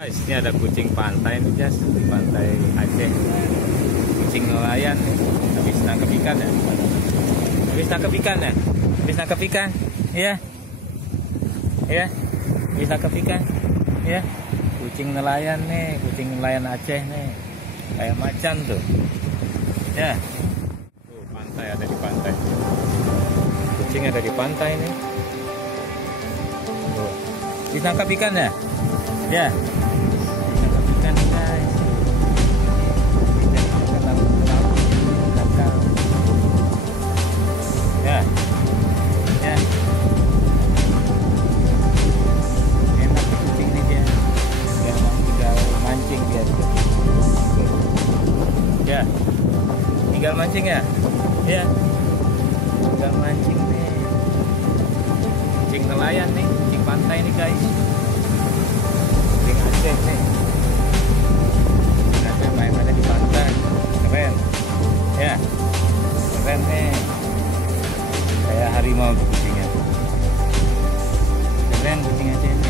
Guys, ini ada kucing pantai nih, guys, di pantai Aceh. Kucing nelayan nih, habis nangkep ikan ya. Habis nangkep ikan ya. Habis nangkep ikan, iya. Iya. Habis nangkep ikan, iya. Kucing nelayan nih, kucing nelayan Aceh nih. Kayak macan tuh. Ya. Tuh, pantai ada di pantai. Kucing ada di pantai nih. Tuh. Habis nangkep ikan ya. Ya. Ikan guys, ya, ya, enak kucing ini dia, tinggal mancing dia, ya, tinggal mancing ya, ya, tinggal mancing nih, kucing nelayan nih, kucing pantai nih guys, kucing Aceh nih. Main ada di pantai, keren ya, keren nih, kayak harimau kucingnya, keren kucing Aceh ini.